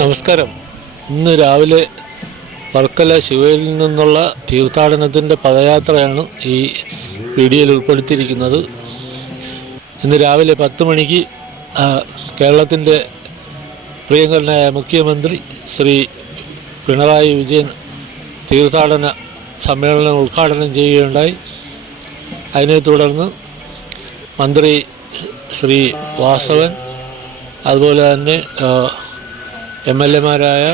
നമസ്കാരം. ഇന്ന് രാവിലെ വർക്കല ശിവയിൽ നിന്നുള്ള തീർത്ഥാടനത്തിൻ്റെ പദയാത്രയാണ് ഈ വീഡിയോയിൽ ഉൾപ്പെടുത്തിയിരിക്കുന്നത്. ഇന്ന് രാവിലെ 10 മണിക്ക് കേരളത്തിൻ്റെ പ്രിയങ്കരനായ മുഖ്യമന്ത്രി ശ്രീ പിണറായി വിജയൻ തീർത്ഥാടന സമ്മേളനം ഉദ്ഘാടനം ചെയ്യുകയുണ്ടായി. അതിനെ തുടർന്ന് മന്ത്രി ശ്രീ വാസവൻ, അതുപോലെ തന്നെ MLA-മാരായ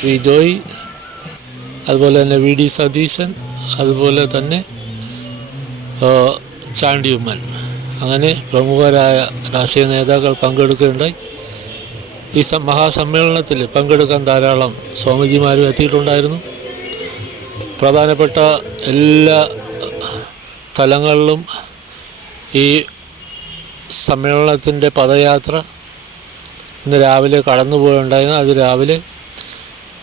വി ജോയ്, അതുപോലെ തന്നെ VD സതീശൻ, അതുപോലെ തന്നെ ചാണ്ടി ഉമ്മൻ, അങ്ങനെ പ്രമുഖരായ രാഷ്ട്രീയ നേതാക്കൾ പങ്കെടുക്കുകയുണ്ടായി. ഈ മഹാസമ്മേളനത്തിൽ പങ്കെടുക്കാൻ ധാരാളം സ്വാമിജിമാരും എത്തിയിട്ടുണ്ടായിരുന്നു. പ്രധാനപ്പെട്ട എല്ലാ സ്ഥലങ്ങളിലും ഈ സമ്മേളനത്തിൻ്റെ പദയാത്ര ഇന്ന് രാവിലെ കടന്നുപോയുണ്ടായിരുന്നു. അത് രാവിലെ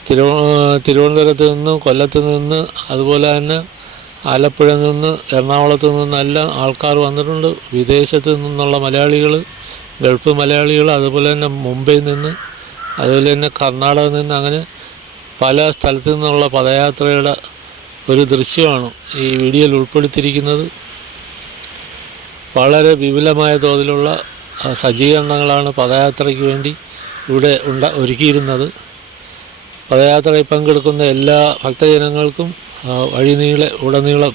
തിരുവനന്തപുരത്ത് നിന്ന്, കൊല്ലത്ത് നിന്ന്, അതുപോലെ തന്നെ ആലപ്പുഴ നിന്ന്, എറണാകുളത്ത് നിന്നെല്ലാം ആൾക്കാർ വന്നിട്ടുണ്ട്. വിദേശത്ത് നിന്നുള്ള മലയാളികൾ, ഗൾഫ് മലയാളികൾ, അതുപോലെ തന്നെ മുംബൈയിൽ നിന്ന്, അതുപോലെ തന്നെ കർണാടകയിൽ നിന്ന്, അങ്ങനെ പല സ്ഥലത്തു നിന്നുള്ള പദയാത്രയുടെ ഒരു ദൃശ്യമാണ് ഈ വീഡിയോയിൽ ഉൾപ്പെടുത്തിയിരിക്കുന്നത്. വളരെ വിപുലമായ തോതിലുള്ള സജ്ജീകരണങ്ങളാണ് പദയാത്രയ്ക്ക് വേണ്ടി ഇവിടെ ഒരുക്കിയിരുന്നത്. പദയാത്രയിൽ പങ്കെടുക്കുന്ന എല്ലാ ഭക്തജനങ്ങൾക്കും ഉടനീളം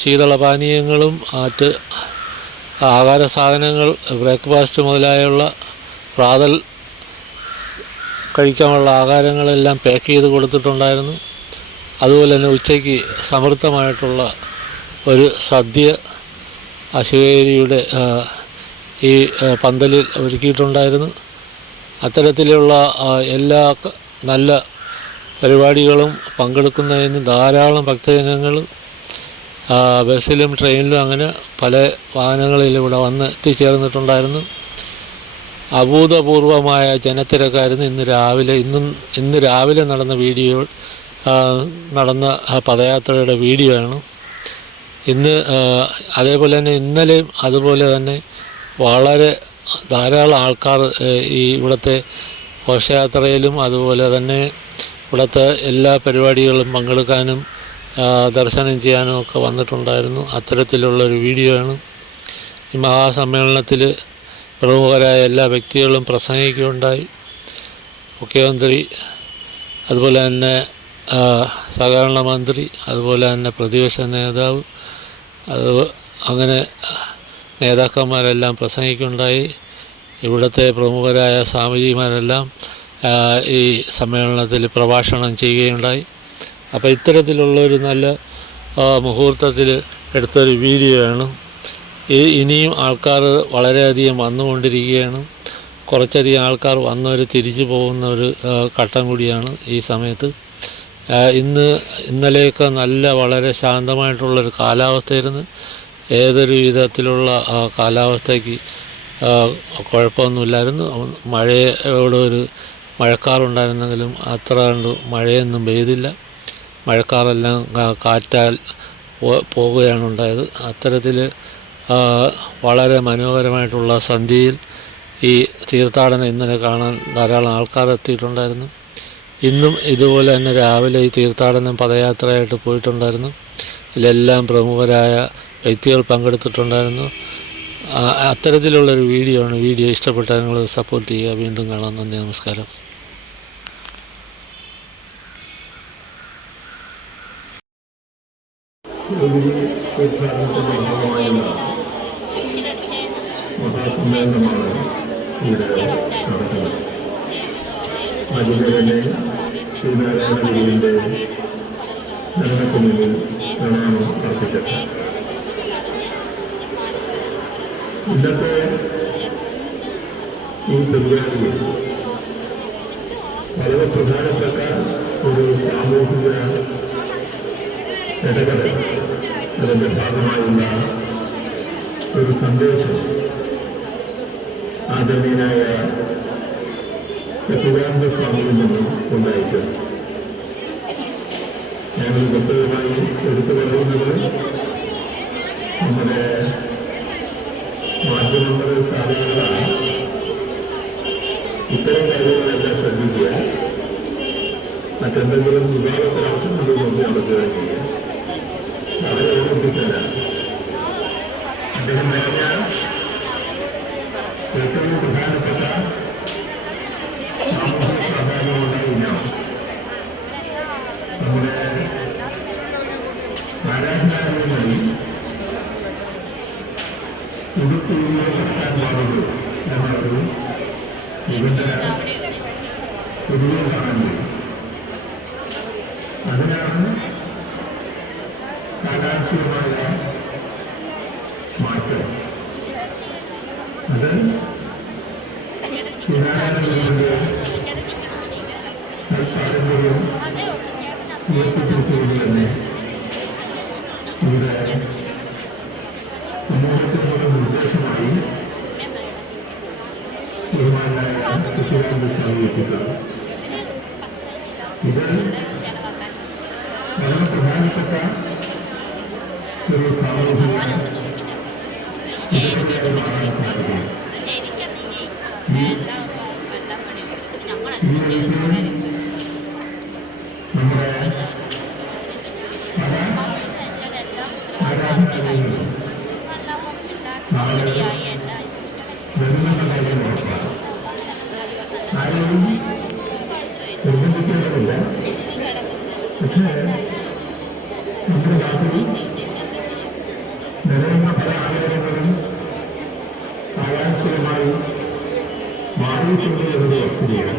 ശീതളപാനീയങ്ങളും മറ്റ് ആഹാര സാധനങ്ങൾ, ബ്രേക്ക്ഫാസ്റ്റ് മുതലായുള്ള പ്രാതൽ കഴിക്കാനുള്ള ആഹാരങ്ങളെല്ലാം പാക്ക് ചെയ്ത് കൊടുത്തിട്ടുണ്ടായിരുന്നു. അതുപോലെ തന്നെ ഉച്ചയ്ക്ക് സമൃദ്ധമായിട്ടുള്ള ഒരു സദ്യ ശിവേരിയുടെ ഈ പന്തലിൽ ഒരുക്കിയിട്ടുണ്ടായിരുന്നു. അത്തരത്തിലുള്ള എല്ലാ നല്ല പരിപാടികളും പങ്കെടുക്കുന്നതിന് ധാരാളം ഭക്തജനങ്ങൾ ബസ്സിലും ട്രെയിനിലും അങ്ങനെ പല വാഹനങ്ങളിലും ഇവിടെ വന്ന് എത്തിച്ചേർന്നിട്ടുണ്ടായിരുന്നു. അഭൂതപൂർവമായ ജനത്തിരക്കായിരുന്നു ഇന്ന് രാവിലെ നടന്ന പദയാത്രയുടെ വീഡിയോ ആണ്. അതേപോലെ തന്നെ ഇന്നലെയും അതുപോലെ തന്നെ വളരെ ധാരാളം ആൾക്കാർ ഈ ഇവിടുത്തെ ഘോഷയാത്രയിലും അതുപോലെ തന്നെ ഇവിടുത്തെ എല്ലാ പരിപാടികളും പങ്കെടുക്കാനും ദർശനം ചെയ്യാനും ഒക്കെ വന്നിട്ടുണ്ടായിരുന്നു. അത്തരത്തിലുള്ളൊരു വീഡിയോ ആണ്. ഈ മഹാസമ്മേളനത്തിൽ പ്രമുഖരായ എല്ലാ വ്യക്തികളും പ്രസംഗിക്കുകയുണ്ടായി. മുഖ്യമന്ത്രി, അതുപോലെ തന്നെ സഹകരണ മന്ത്രി, അതുപോലെ തന്നെ പ്രതിപക്ഷ നേതാവ്, അങ്ങനെ നേതാക്കന്മാരെല്ലാം പ്രസംഗിക്കുകയുണ്ടായി. ഇവിടുത്തെ പ്രമുഖരായ സ്വാമിജിമാരെല്ലാം ഈ സമ്മേളനത്തിൽ പ്രഭാഷണം ചെയ്യുകയുണ്ടായി. അപ്പോൾ ഇത്തരത്തിലുള്ളൊരു നല്ല മുഹൂർത്തത്തിൽ എടുത്തൊരു വീഡിയോ ആണ്. ഇനിയും ആൾക്കാർ വളരെയധികം വന്നുകൊണ്ടിരിക്കുകയാണ്. കുറച്ചധികം ആൾക്കാർ വന്നവർ തിരിച്ചു പോകുന്ന ഒരു ഘട്ടം കൂടിയാണ് ഈ സമയത്ത്. ഇന്നലെയൊക്കെ വളരെ ശാന്തമായിട്ടുള്ളൊരു കാലാവസ്ഥയായിരുന്നു. ഏതൊരു വിധത്തിലുള്ള കാലാവസ്ഥയ്ക്ക് കുഴപ്പമൊന്നുമില്ലായിരുന്നു. മഴയോടൊരു മഴക്കാറുണ്ടായിരുന്നെങ്കിലും അത്ര കണ്ട് മഴയൊന്നും പെയ്തില്ല. മഴക്കാറെല്ലാം കാറ്റാൽ പോവുകയാണ് ഉണ്ടായത്. അത്തരത്തിൽ വളരെ മനോഹരമായിട്ടുള്ള സന്ധ്യയിൽ ഈ തീർത്ഥാടനം ഇന്നലെ കാണാൻ ധാരാളം ആൾക്കാർ എത്തിയിട്ടുണ്ടായിരുന്നു. ഇന്നും ഇതുപോലെ തന്നെ രാവിലെ ഈ തീർത്ഥാടനം പദയാത്രയായിട്ട് പോയിട്ടുണ്ടായിരുന്നു. ഇതിലെല്ലാം പ്രമുഖരായ വ്യക്തികൾ പങ്കെടുത്തിട്ടുണ്ടായിരുന്നു. അത്തരത്തിലുള്ളൊരു വീഡിയോ ആണ്. വീഡിയോ ഇഷ്ടപ്പെട്ടാൽ നിങ്ങൾ സപ്പോർട്ട് ചെയ്യുക. വീണ്ടും കാണാം. നന്ദി, നമസ്കാരം. മഹാസമ്മേളനമാണ് ഇവിടെ നടക്കുന്നത്. അതിലെ ശ്രീനാരായണ ഗുരുവിൻ്റെ ജനനത്തിന് മുന്നിൽ പ്രണാമം അർപ്പിക്കട്ടെ. ഇന്നത്തെ ഈ പരിപാടിയിൽ വളരെ പ്രധാനപ്പെട്ട ഒരു സാമൂഹിക ഇടപെടൽ, അതിൻ്റെ ഭാഗമായുള്ള ഒരു സന്ദേശം ആദരണീയനായ സച്ചിദാനന്ദ സ്വാമിയിൽ നിന്നും ഉണ്ടായിട്ടുണ്ട്. ഞാനത് പ്രത്യേകമായി എടുത്തു പറയുന്നത് നമ്മുടെ മാധ്യമങ്ങളിൽ സാധ്യതകളാണ് ഇത്തരം കാര്യങ്ങളെല്ലാം ശ്രദ്ധിക്കുന്നത്. മറ്റെന്തെങ്കിലും വിവാദത്തിന് ആവശ്യമുണ്ടോ നോക്കി നടക്കുകയും ചെയ്യും. അവരെ ഓർമ്മിപ്പിച്ചല്ല. അദ്ദേഹം പറഞ്ഞ ഏറ്റവും പ്രധാനപ്പെട്ട സാമൂഹിക പ്രാധാന്യമുള്ള ഇനം നമ്മുടെ ആരാധനാലയങ്ങളിൽ ഉടുപ്പുകളെ നടത്താൻ പാടുള്ളൂ എന്നുള്ളത് ഇതിൻ്റെ പൊതുവെ കാണാൻ കഴിയും. അതിനാണ് കാലാനുസൃതമായ മാറ്റം. അത് പുരാതനങ്ങളുടെ പാരമ്പര്യം ഉയർത്തിപ്പിടിച്ചുകൊണ്ട് തന്നെ ഇവിടെ സമൂഹത്തിനുള്ള നിർദ്ദേശമായി ബഹുമാനായ സച്ചിദാനന്ദ സ്വാമി എത്തിയിട്ടുണ്ട്. ഇത് വളരെ പ്രധാനപ്പെട്ട ഒരു സാമൂഹിക ഇടപെടലായി മാറാൻ സാധിക്കും. ഈ നമ്മുടെ ആരാധനാലയങ്ങളിൽ നാളെ വരുന്ന കാര്യം ഉറപ്പാണ്. ആരെയും നിർബന്ധിക്കേണ്ടതില്ല. പക്ഷേ നമ്മുടെ നാട്ടിൽ നിലവിലുള്ള പല ആചാരങ്ങളും കാലാനുസൃതമായി മാറിയിട്ടുണ്ട് എന്നത് വസ്തുതയാണ്.